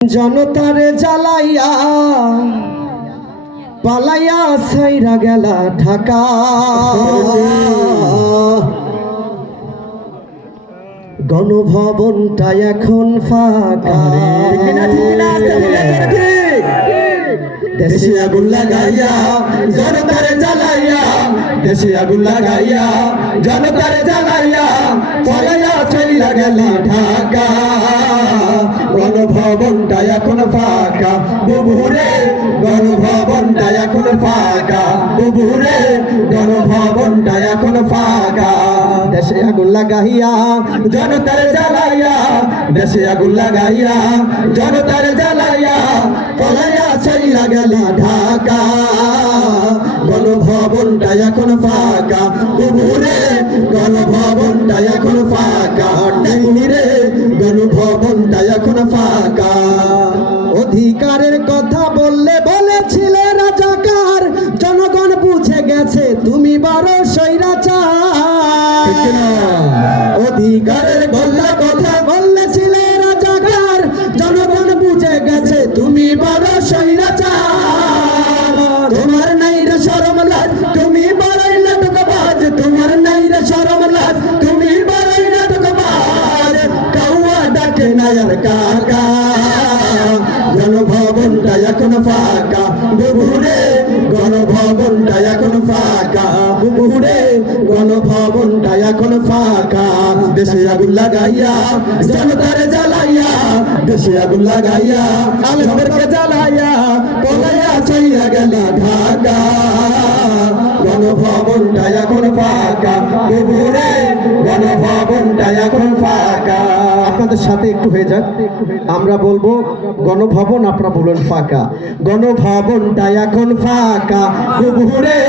জনতারে জ্বালাইয়া পালাইয়া সাইরা গেলা ঢাকা। গণভবনটা এখন ফাঁকা। দেশে আগুন লাগাইয়া জনতারে জ্বালাইয়া, দেশে আগুন লাগাইয়া জনতারে জ্বালাইয়া পালাইয়া সাইরা গেলা ঢাকা। গণভবনটা এখন ফাঁকা বুবুরে, গণভবনটা এখন ফাঁকা বুবুরে, গণভবনটা এখন ফাঁকা। দেশে আগুন লাগাইয়া জনতারে জ্বালাইয়া, দেশে আগুন লাগাইয়া জনতারে জ্বালাইয়া পলাইয়া চইলা গেলা ঢাকা। গণভবনটা এখন ফাঁকা বুবুরে, গণভবনটা এখন ফাঁকা। ডাইনি রে গণভবনটা এখন ফাঁকা। অধিকারের কথা বলেছিলে রাজাকার, জনগণ বুঝে গেছে তুমি বড় স্বৈরাচার। অধিকারের কথা বলেছিলে রাজাকার, জনগণ বুঝে গেছে তুমি বড় স্বৈরাচার। তোমার নাই রে শরম লাজ, তুমি বড়ই নাটকবাজ। তোমার নাই রে শরম লাজ, তুমি বড়ই নাটকবাজ। কাউয়া ডাকে না আর কাকা। গণভবনটা এখন ফাঁকা বুবুরে, গণভবনটা এখন ফাঁকা বুবুরে, গণভবনটা এখন ফাঁকা। দেশে আগুন লাগাইয়া জনতারে জ্বালাইয়া, দেশে আগুন লাগাইয়া আলেমদেরকে জ্বালাইয়া পলাইয়া চইলা গেলা ঢাকা। গণভবনটা এখন ফাঁকা বুবুরে, গণভবনটা এখন ফাঁকা। আপনাদের সাথে একটু হয়ে যাক, আমরা বলবো গণভবন, আপনারা বলুন ফাঁকা। গণভবনটা এখন ফাঁকা বুবুরে,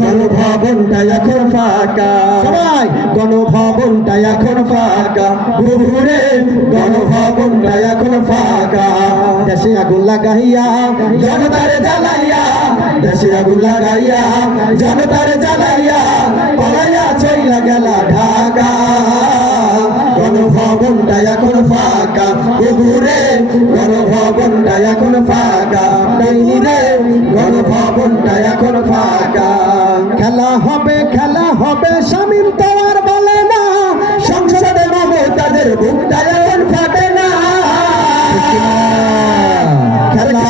গণভবনটা এখন ফাঁকা। সবাই গণভবনটা এখন ফাঁকা বুবুরে, গণভবনটা এখন ফাঁকা। দেশে আগুন লাগাইয়া জনতারে জ্বালাইয়া, দেশে আগুন লাগাইয়া জনতারে জ্বালাইয়া পলাইয়া চইলা গেলা ঢাকা। গণভবনটা এখন ফাঁকা বুবুরে, গণভবনটা এখন ফাঁকা। ডাইনি রে গণভবনটা এখন ফাঁকা। খেলা হবে শামীম তো আর বলে না, সংসদে মমতাজের বুকটা এখন ফাটে না। খেলা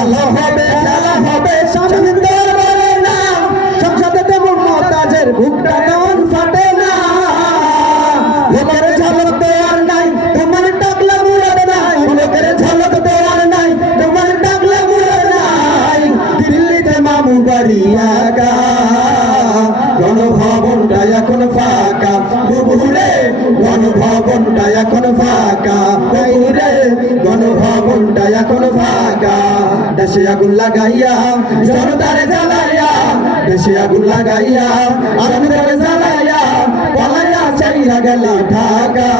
হবে শামীম তো আর বলে না, সংসদে মমতাজের বুকটা এখন ফাটে না। লোকের ঝলক দেওয়ার নাই, তোমার টাকলা মুরাদ নাই। লোকের ঝলক দেওয়ার নাই, তোমার টাকলা মুরাদ নাই। দিল্লিতে মামু বাড়ি একা। গণভবনটা এখন ফাঁকা বুবুরে, গণভবনটা এখন ফাঁকা। ডাইনি রে গণভবনটা এখন ফাঁকা। দেশে আগুন লাগাইয়া জনতারে জ্বালাইয়া, দেশে আগুন লাগাইয়া আরামদারে জ্বালাইয়া পলাইয়া চাইলা গেলা ঢাকা।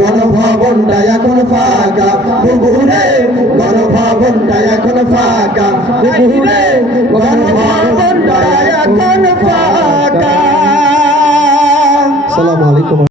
গণভবনটা এখন ফাঁকা বুবুরে, গণভবনটা এখন ফাঁকা বুবুরে, গণভবনটা এখন ফাঁকা। আসসালামু আলাইকুম।